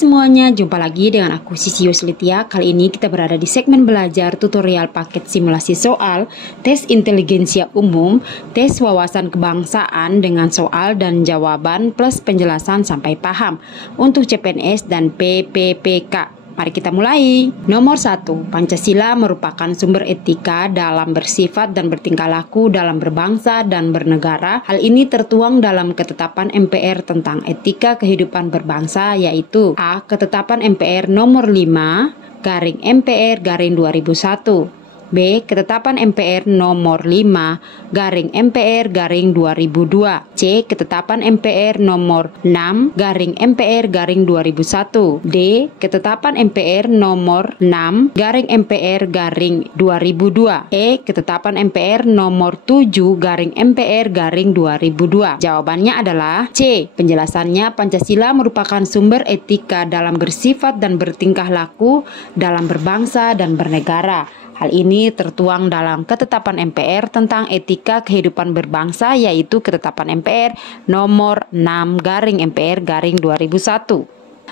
semuanya, jumpa lagi dengan aku Sisi Yuslitia. Kali ini kita berada di segmen belajar tutorial paket simulasi soal tes inteligensia umum, tes wawasan kebangsaan dengan soal dan jawaban plus penjelasan sampai paham untuk CPNS dan PPPK. Mari kita mulai. Nomor 1. Pancasila merupakan sumber etika dalam bersifat dan bertingkah laku dalam berbangsa dan bernegara. Hal ini tertuang dalam ketetapan MPR tentang etika kehidupan berbangsa, yaitu A. Ketetapan MPR nomor 5 garing MPR garing 2001. B. Ketetapan MPR nomor 5 garing MPR garing 2002. C. Ketetapan MPR nomor 6 garing MPR garing 2001. D. Ketetapan MPR nomor 6 garing MPR garing 2002. E. Ketetapan MPR nomor 7 garing MPR garing 2002. Jawabannya adalah C. Penjelasannya, Pancasila merupakan sumber etika dalam bersifat dan bertingkah laku dalam berbangsa dan bernegara. Hal ini tertuang dalam ketetapan MPR tentang etika kehidupan berbangsa, yaitu ketetapan MPR nomor 6 garing MPR garing 2001.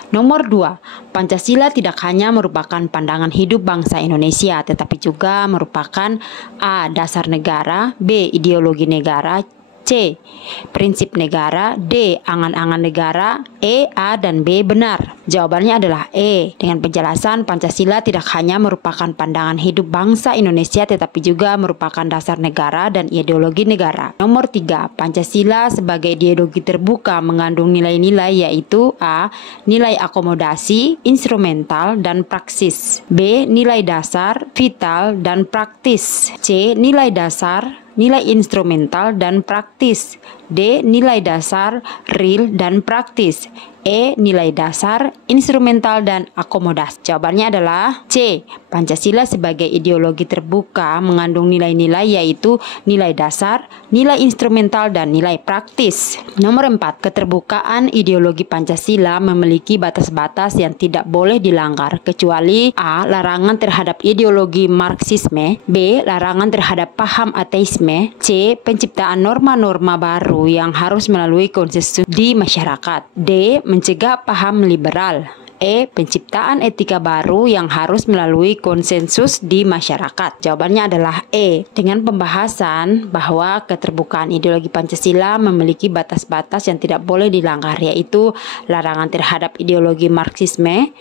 Nomor 2, Pancasila tidak hanya merupakan pandangan hidup bangsa Indonesia, tetapi juga merupakan A. dasar negara, B. ideologi negara, C. prinsip negara, D. angan-angan negara, E. A dan B benar. Jawabannya adalah E. Dengan penjelasan, Pancasila tidak hanya merupakan pandangan hidup bangsa Indonesia, tetapi juga merupakan dasar negara dan ideologi negara. Nomor 3, Pancasila sebagai ideologi terbuka mengandung nilai-nilai, yaitu A. nilai akomodasi, instrumental, dan praksis, B. nilai dasar, vital, dan praktis, C. nilai dasar, nilai instrumental dan praktis, D. nilai dasar, real dan praktis, E. nilai dasar, instrumental dan akomodasi. Jawabannya adalah C. Pancasila sebagai ideologi terbuka mengandung nilai-nilai, yaitu nilai dasar, nilai instrumental, dan nilai praktis. Nomor 4, keterbukaan ideologi Pancasila memiliki batas-batas yang tidak boleh dilanggar, kecuali A. larangan terhadap ideologi Marxisme, B. larangan terhadap paham ateisme, C. penciptaan norma-norma baru yang harus melalui konsensus di masyarakat, D. mencegah paham liberal, E. penciptaan etika baru yang harus melalui konsensus di masyarakat. Jawabannya adalah E. Dengan pembahasan bahwa keterbukaan ideologi Pancasila memiliki batas-batas yang tidak boleh dilanggar, yaitu larangan terhadap ideologi Marxisme,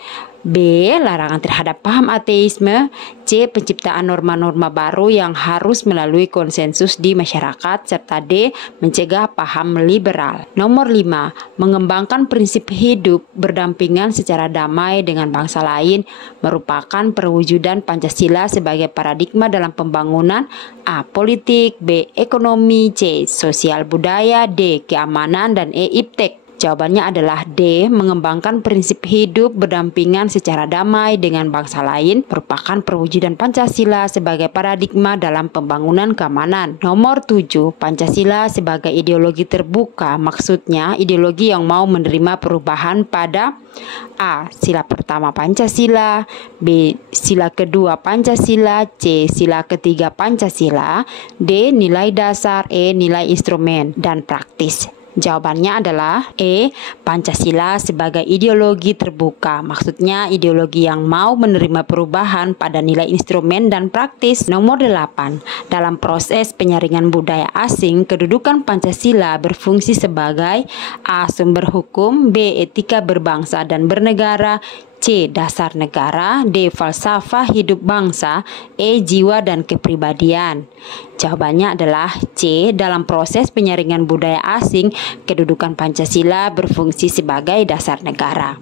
B. larangan terhadap paham ateisme, C. penciptaan norma-norma baru yang harus melalui konsensus di masyarakat, serta D. mencegah paham liberal. Nomor 5, mengembangkan prinsip hidup berdampingan secara damai dengan bangsa lain merupakan perwujudan Pancasila sebagai paradigma dalam pembangunan A. politik, B. ekonomi, C. sosial budaya, D. keamanan, dan E. iptek. Jawabannya adalah D. Mengembangkan prinsip hidup berdampingan secara damai dengan bangsa lain merupakan perwujudan Pancasila sebagai paradigma dalam pembangunan keamanan. Nomor 7, Pancasila sebagai ideologi terbuka maksudnya ideologi yang mau menerima perubahan pada A. sila pertama Pancasila, B. sila kedua Pancasila, C. sila ketiga Pancasila, D. nilai dasar, E. nilai instrumen dan praktis. Jawabannya adalah E. Pancasila sebagai ideologi terbuka, maksudnya ideologi yang mau menerima perubahan pada nilai instrumen dan praktis. Nomor 8, dalam proses penyaringan budaya asing, kedudukan Pancasila berfungsi sebagai A. sumber hukum, B. etika berbangsa dan bernegara, C. dasar negara, D. falsafah hidup bangsa, E. jiwa dan kepribadian. Jawabannya adalah C. Dalam proses penyaringan budaya asing, kedudukan Pancasila berfungsi sebagai dasar negara.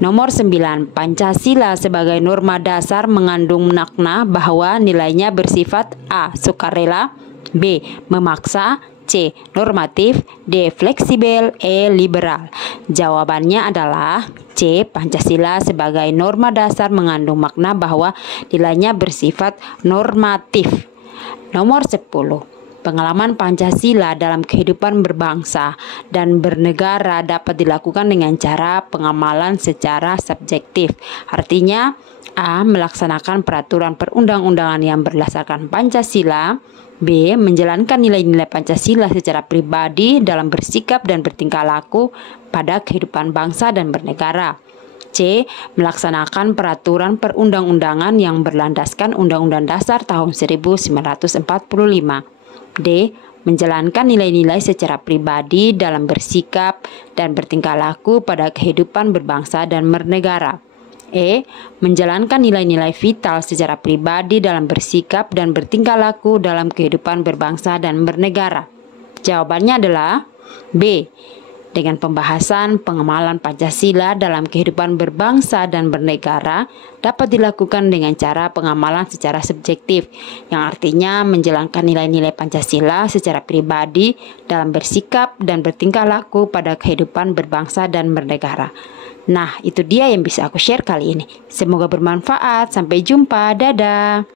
Nomor 9, Pancasila sebagai norma dasar mengandung makna bahwa nilainya bersifat A. sukarela, B. memaksa, C. normatif, D. fleksibel, E. liberal. Jawabannya adalah C. Pancasila sebagai norma dasar mengandung makna bahwa nilainya bersifat normatif. Nomor 10, pengalaman Pancasila dalam kehidupan berbangsa dan bernegara dapat dilakukan dengan cara pengamalan secara subjektif. Artinya A. melaksanakan peraturan perundang-undangan yang berdasarkan Pancasila, B. menjalankan nilai-nilai Pancasila secara pribadi dalam bersikap dan bertingkah laku pada kehidupan bangsa dan bernegara. C. Melaksanakan peraturan perundang-undangan yang berlandaskan Undang-Undang Dasar tahun 1945. D. Menjalankan nilai-nilai secara pribadi dalam bersikap dan bertingkah laku pada kehidupan berbangsa dan bernegara. E. Menjalankan nilai-nilai vital secara pribadi dalam bersikap dan bertingkah laku dalam kehidupan berbangsa dan bernegara. Jawabannya adalah B. Dengan pembahasan pengamalan Pancasila dalam kehidupan berbangsa dan bernegara dapat dilakukan dengan cara pengamalan secara subjektif, yang artinya menjalankan nilai-nilai Pancasila secara pribadi dalam bersikap dan bertingkah laku pada kehidupan berbangsa dan bernegara. Nah, itu dia yang bisa aku share kali ini. Semoga bermanfaat. Sampai jumpa. Dadah.